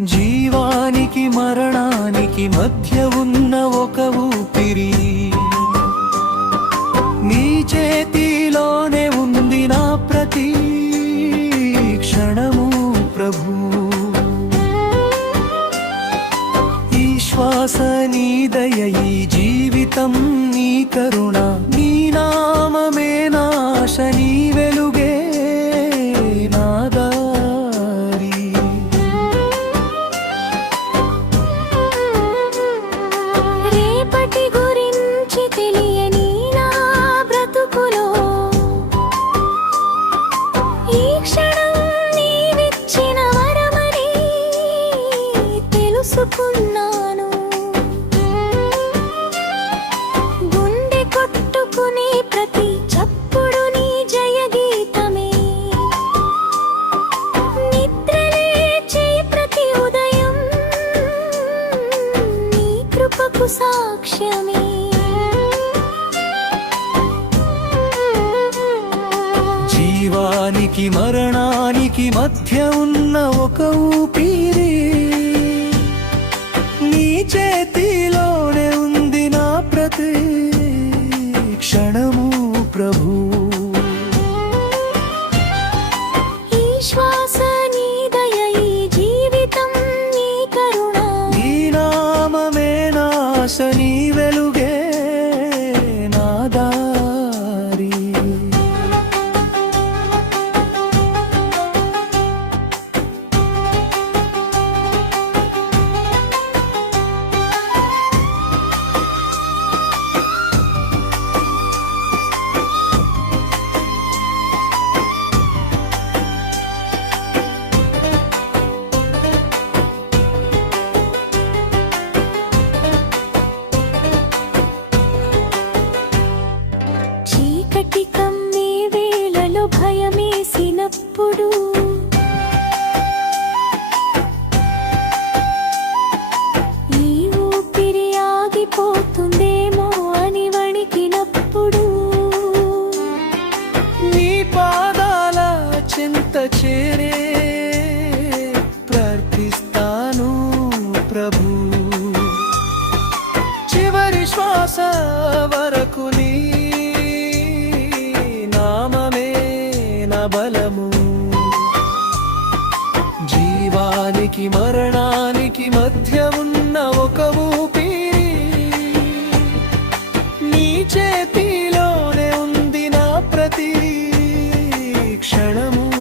జీవానికి మరణానికి మధ్య ఉన్న ఒక ఊపిరి నీ చేతిలోనే ఉంది నా ప్రతి క్షణము ప్రభు. ఈ శ్వాస నీ దయ, ఈ జీవితం నీ కరుణ, నీ నామమే నాశ, నీ వెలుగే నా దారి. రేపటి గురించి తెలియని నా బ్రతుకులో ఈ క్షణం నీవిచ్చిన వరమని తెలుసుకున్నాను. గుండె కొట్టుకునే ప్రతి చప్పుడు నీ జయ గీతమే, నిద్రలేచే ప్రతి ఉదయం నీ కృపకు సాక్ష్యమే. జీవానికి మరణానికి మధ్య ఉన్న ఒక ఊపిరి నీ చేతిలోనే ఉంది నా ప్రతి క్షణము ప్రభు. ఈ శ్వాస నీ దయ, ఈ జీవితం నీ కరుణ, నీ నామమే నాశ, నీ వెలుగే నా దారి. చీకటి కమ్మే వేళలో భయమేసినప్పుడు ఈ ఊపిరి ఆగిపోతుందేమో అని వణికినప్పుడు నీ పాదాల చింత చేరే ప్రార్థిస్తాను ప్రభు. చివరి శ్వాస వరకు నీ నామమే నా బలము. జీవానికి మరణానికి మధ్య ఉన్న ఒక ఊపిరి